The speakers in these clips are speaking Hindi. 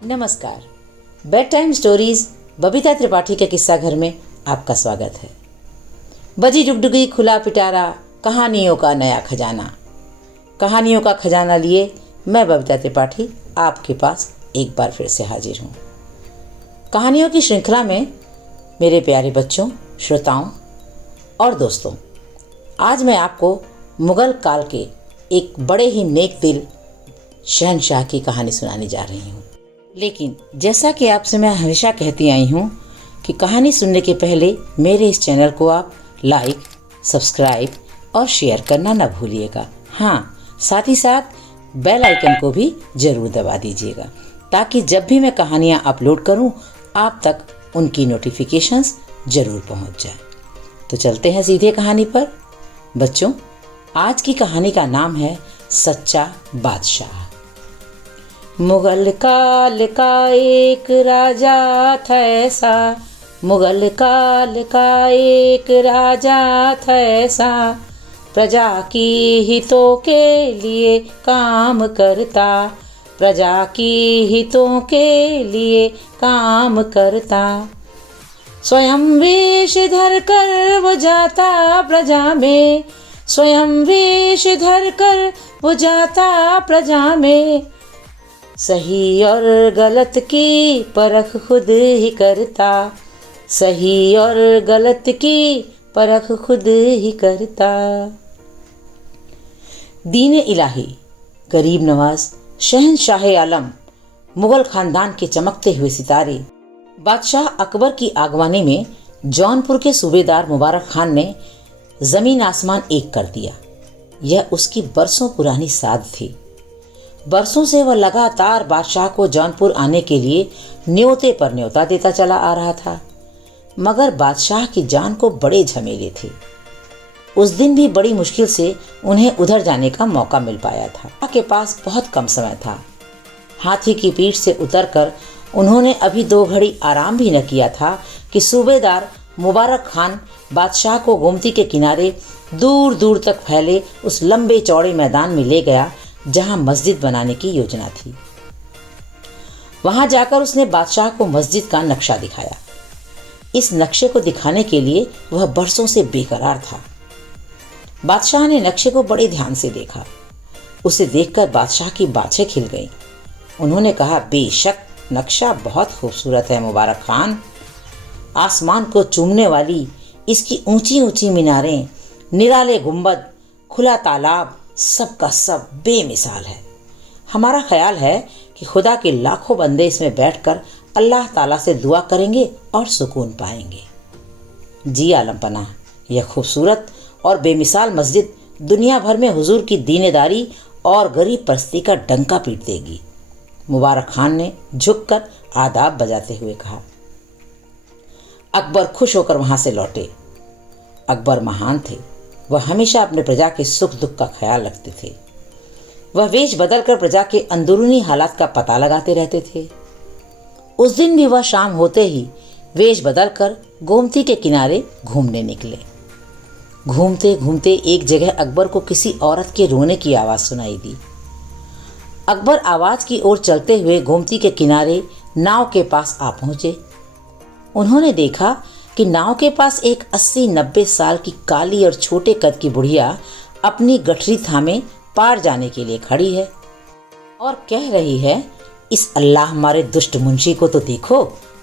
नमस्कार। Bed time stories Babita Tripathi के किस्सा घर में आपका स्वागत है। बजी डुगडुगी खुला पिटारा, कहानियों का नया खजाना। कहानियों का खजाना लिए मैं बबीता त्रिपाठी आपके पास एक बार फिर से हाजिर हूँ। कहानियों की श्रृंखला में मेरे प्यारे बच्चों, श्रोताओं और दोस्तों, आज मैं आपको मुगल काल के एक बड़े ही नेक दिल शहंशाह की कहानी सुनाने जा रही हूँ। लेकिन जैसा कि आपसे मैं हमेशा कहती आई हूँ कि कहानी सुनने के पहले मेरे इस चैनल को आप लाइक, सब्सक्राइब और शेयर करना ना भूलिएगा। हाँ, साथ ही साथ बेल आइकन को भी ज़रूर दबा दीजिएगा ताकि जब भी मैं कहानियाँ अपलोड करूँ आप तक उनकी नोटिफिकेशंस ज़रूर पहुँच जाए। तो चलते हैं सीधे कहानी पर। बच्चों, आज की कहानी का नाम है सच्चा बादशाह। मुगल काल का एक राजा था ऐसा, मुगल काल का एक राजा था ऐसा, प्रजा की हितों के लिए काम करता, प्रजा की हितों के लिए काम करता। स्वयं वेश धर कर वो जाता प्रजा में, स्वयं वेश धर कर वो जाता प्रजा में, सही और गलत की परख खुद ही करता, सही और गलत की परख खुद ही करता। दीन इलाही, गरीब नवाज, शहंशाह आलम, मुगल खानदान के चमकते हुए सितारे, बादशाह अकबर की आगवानी में जौनपुर के सूबेदार मुबारक खान ने जमीन आसमान एक कर दिया। यह उसकी बरसों पुरानी साध थी। बरसों से वह लगातार बादशाह को जौनपुर आने के लिए न्योते पर न्योता देता चला आ रहा था, मगर बादशाह की जान को बड़े झमेले थे। उस दिन भी बड़ी मुश्किल से उन्हें उधर जाने का मौका मिल पाया था। के पास बहुत कम समय था। हाथी की पीठ से उतरकर उन्होंने अभी 2 घड़ी आराम भी न किया था कि सूबेदार मुबारक खान बादशाह को गोमती के किनारे दूर दूर तक फैले उस लंबे चौड़े मैदान में ले गया जहां मस्जिद बनाने की योजना थी। वहां जाकर उसने बादशाह को मस्जिद का नक्शा दिखाया। इस नक्शे को दिखाने के लिए वह बरसों से बेकरार था। बादशाह ने नक्शे को बड़े ध्यान से देखा। उसे देखकर बादशाह की बाछें खिल गईं। उन्होंने कहा, बेशक नक्शा बहुत खूबसूरत है मुबारक खान। आसमान को चूमने वाली इसकी ऊंची ऊंची मीनारें, निराले गुंबद, खुला तालाब, सब का सब बेमिसाल है। हमारा ख्याल है कि खुदा के लाखों बंदे इसमें बैठकर अल्लाह ताला से दुआ करेंगे और सुकून पाएंगे। जी आलम पनाह, यह खूबसूरत और बेमिसाल मस्जिद दुनिया भर में हुजूर की दीनदारी और गरीब परस्ती का डंका पीट देगी। मुबारक खान ने झुककर आदाब बजाते हुए कहा। अकबर खुश होकर वहां से लौटे। अकबर महान थे। वह हमेशा अपने प्रजा के सुख दुख का ख्याल रखते थे। वह वेश बदलकर प्रजा के अंदरूनी हालात का पता लगाते रहते थे। उस दिन भी वह शाम होते ही वेश बदलकर गोमती के किनारे घूमने निकले। घूमते घूमते एक जगह अकबर को किसी औरत के रोने की आवाज़ सुनाई दी। अकबर आवाज़ की ओर चलते हुए गोमती के किनारे नाव के पास आ पहुंचे। उन्होंने देखा कि नाव के पास एक 80-90 साल की काली और छोटे कद की बुढ़िया अपनी गठरी थामे पार जाने के लिए खड़ी है और कह रही है, इस अल्लाह हमारे दुष्ट मुंशी को तो देखो,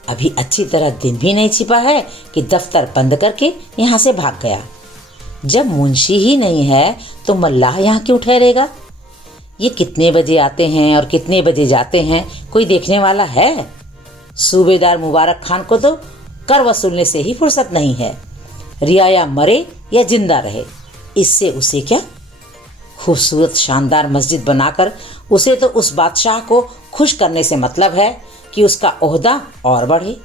अभी अच्छी तरह दिन भी नहीं छिपा है कि दफ्तर बंद करके यहाँ से भाग गया। जब मुंशी ही नहीं है तो मल्लाह यहाँ क्यों ठहरेगा? ये कितने बजे आते हैं और कितने बजे जाते हैं, कोई देखने वाला है? सूबेदार मुबारक खान को तो कर वसूलने से ही फुर्सत नहीं है। रियाया मरे या जिंदा रहे, इससे उसे क्या? खूबसूरत शानदार मस्जिद बनाकर उसे तो उस बादशाह को खुश करने से मतलब है कि उसका ओहदा और बढ़े।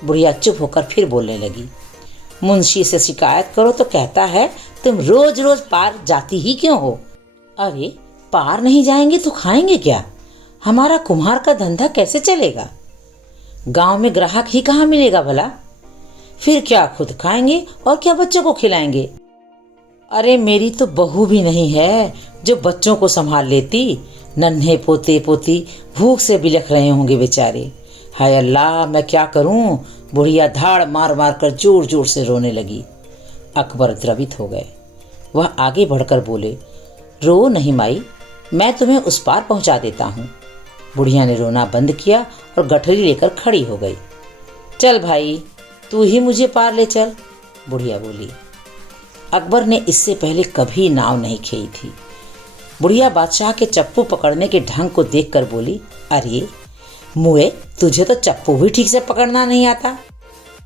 बुढ़िया चुप होकर फिर बोलने लगी। मुंशी से शिकायत करो तो कहता है, तुम रोज रोज पार जाती ही क्यों हो? अरे पार नहीं जाएंगे तो खाएंगे क्या? हमारा कुम्हार का धंधा कैसे चलेगा? गांव में ग्राहक ही कहाँ मिलेगा भला? फिर क्या खुद खाएंगे और क्या बच्चों को खिलाएंगे? अरे मेरी तो बहू भी नहीं है जो बच्चों को संभाल लेती। नन्हे पोते पोती भूख से बिलख रहे होंगे बेचारे। हाय अल्लाह, मैं क्या करूं। बुढ़िया धाड़ मार मार कर जोर जोर से रोने लगी। अकबर द्रवित हो गए। वह आगे बढ़कर बोले, रो नहीं माई, मैं तुम्हें उस पार पहुंचा देता हूँ। बुढ़िया ने रोना बंद किया और गठरी लेकर खड़ी हो गई। चल भाई, तू ही मुझे पार ले चल, बुढ़िया बोली। अकबर ने इससे पहले कभी नाव नहीं खेई थी। बुढ़िया बादशाह के चप्पू पकड़ने के ढंग को देखकर बोली, अरे मुए, तुझे तो चप्पू भी ठीक से पकड़ना नहीं आता,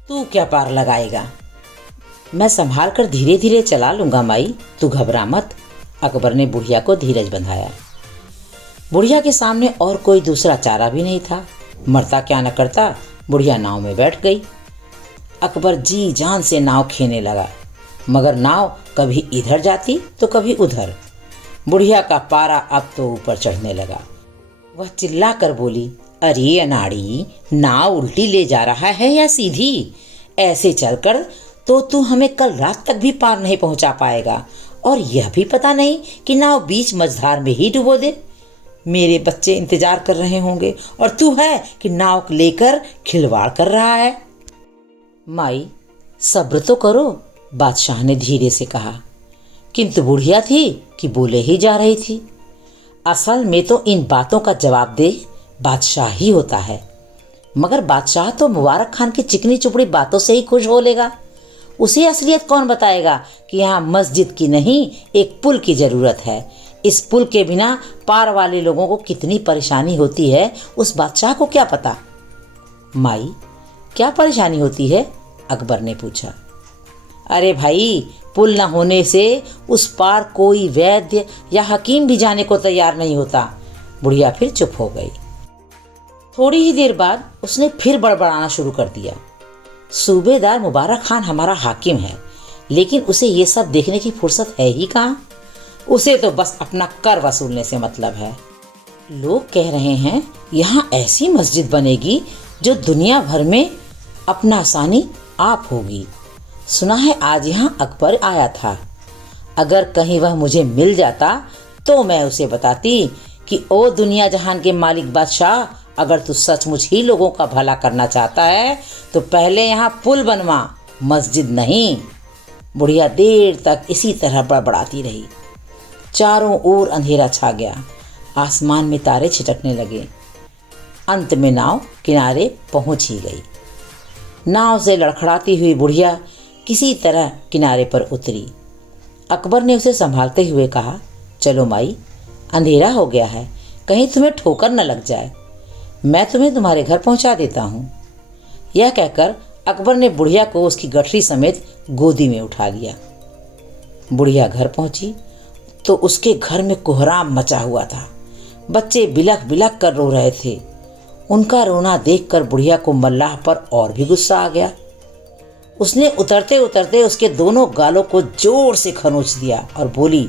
तू क्या पार लगाएगा। मैं संभाल कर धीरे धीरे चला लूंगा माई, तू घबरा मत। अकबर ने बुढ़िया को धीरज बंधाया। बुढ़िया के सामने और कोई दूसरा चारा भी नहीं था। मरता क्या न करता, बुढ़िया नाव में बैठ गई। अकबर जी जान से नाव खेने लगा, मगर नाव कभी इधर जाती तो कभी उधर। बुढ़िया का पारा अब तो ऊपर चढ़ने लगा। वह चिल्ला कर बोली, अरे अनाड़ी, नाव उल्टी ले जा रहा है या सीधी? ऐसे चलकर तो तू हमें कल रात तक भी पार नहीं पहुंचा पाएगा, और यह भी पता नहीं कि नाव बीच मझधार में ही डुबो दे। मेरे बच्चे इंतजार कर रहे होंगे और तू है कि नाव लेकर खिलवाड़ कर रहा है। माई, सब्र तो करो, बादशाह ने धीरे से कहा। किंतु बुढ़िया थी कि बोले ही जा रही थी। असल में तो इन बातों का जवाब दे बादशाह ही होता है, मगर बादशाह तो मुबारक खान की चिकनी चुपड़ी बातों से ही खुश हो लेगा। उसे असलियत कौन बताएगा कि यहाँ मस्जिद की नहीं, एक पुल की ज़रूरत है। इस पुल के बिना पार वाले लोगों को कितनी परेशानी होती है, उस बादशाह को क्या पता। माई, क्या परेशानी होती है? अकबर ने पूछा। अरे भाई, पुल न होने से उस पार कोई वैद्य या हकीम भी जाने को तैयार नहीं होता। बुढ़िया फिर चुप हो गई। थोड़ी ही देर बाद उसने फिर बड़बड़ाना शुरू कर दिया। सूबेदार मुबारक खान हमारा हाकिम है, लेकिन उसे ये सब देखने की फुर्सत है ही कहाँ। उसे तो बस अपना कर वसूलने से मतलब है। लोग कह रहे हैं यहाँ ऐसी मस्जिद बनेगी जो दुनिया भर में अपना आसानी आप होगी। सुना है आज यहाँ अकबर आया था। अगर कहीं वह मुझे मिल जाता तो मैं उसे बताती कि ओ दुनिया जहान के मालिक बादशाह, अगर तू सचमुच ही लोगों का भला करना चाहता है तो पहले यहाँ पुल बनवा, मस्जिद नहीं। बुढ़िया देर तक इसी तरह बड़बड़ाती रही। चारों ओर अंधेरा छा गया। आसमान में तारे छिटकने लगे। अंत में नाव किनारे पहुंच ही गई। नाव से लड़खड़ाती हुई बुढ़िया किसी तरह किनारे पर उतरी। अकबर ने उसे संभालते हुए कहा, चलो माई, अंधेरा हो गया है, कहीं तुम्हें ठोकर न लग जाए। मैं तुम्हें तुम्हारे घर पहुंचा देता हूँ। यह कहकर अकबर ने बुढ़िया को उसकी गठरी समेत गोदी में उठा लिया। बुढ़िया घर पहुंची तो उसके घर में कोहराम मचा हुआ था। बच्चे बिलख बिलख कर रो रहे थे। उनका रोना देखकर बुढ़िया को मल्लाह पर और भी गुस्सा आ गया। उसने उतरते उतरते उसके दोनों गालों को जोर से खरोंच दिया और बोली,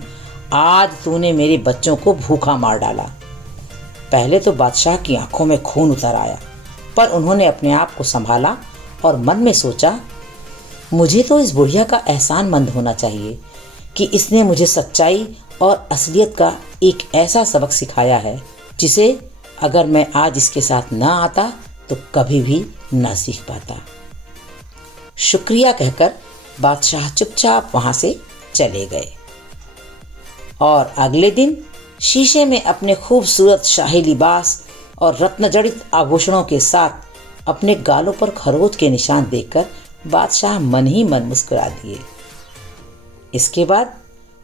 आज तूने मेरे बच्चों को भूखा मार डाला। पहले तो बादशाह की आंखों में खून उतर आया, पर उन्होंने अपने आप को संभाला और मन में सोचा, मुझे तो इस बुढ़िया का एहसानमंद होना चाहिए कि इसने मुझे सच्चाई और असलियत का एक ऐसा सबक सिखाया है जिसे अगर मैं आज इसके साथ न आता तो कभी भी न सीख पाता। शुक्रिया कहकर बादशाह चुपचाप वहां से चले गए। और अगले दिन शीशे में अपने खूबसूरत शाही लिबास और रत्नजड़ित आभूषणों के साथ अपने गालों पर खरोच के निशान देखकर बादशाह मन ही मन मुस्कुरा दिए। इसके बाद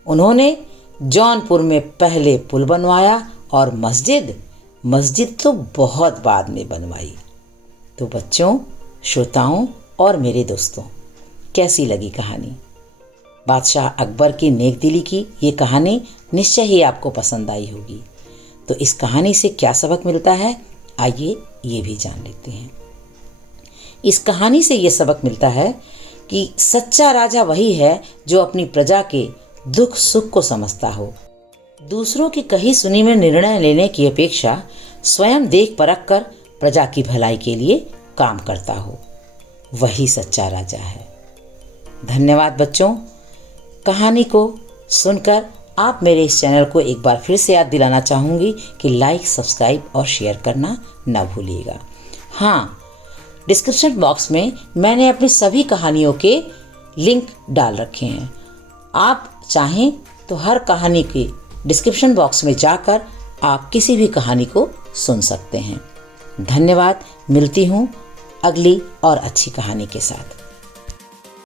उन्होंने जौनपुर में पहले पुल बनवाया और मस्जिद तो बहुत बाद में बनवाई। तो बच्चों, श्रोताओं और मेरे दोस्तों, कैसी लगी कहानी? बादशाह अकबर की नेकदिली की ये कहानी निश्चय ही आपको पसंद आई होगी। तो इस कहानी से क्या सबक मिलता है, आइए ये भी जान लेते हैं। इस कहानी से ये सबक मिलता है कि सच्चा राजा वही है जो अपनी प्रजा के दुख सुख को समझता हो। दूसरों की कही सुनी में निर्णय लेने की अपेक्षा स्वयं देख परख कर प्रजा की भलाई के लिए काम करता हो, वही सच्चा राजा है। धन्यवाद बच्चों। कहानी को सुनकर आप मेरे इस चैनल को एक बार फिर से याद दिलाना चाहूँगी कि लाइक, सब्सक्राइब और शेयर करना ना भूलिएगा। हाँ, डिस्क्रिप्शन बॉक्स में मैंने अपनी सभी कहानियों के लिंक डाल रखे हैं। आप चाहें तो हर कहानी के डिस्क्रिप्शन बॉक्स में जाकर आप किसी भी कहानी को सुन सकते हैं। धन्यवाद। मिलती हूँ अगली और अच्छी कहानी के साथ।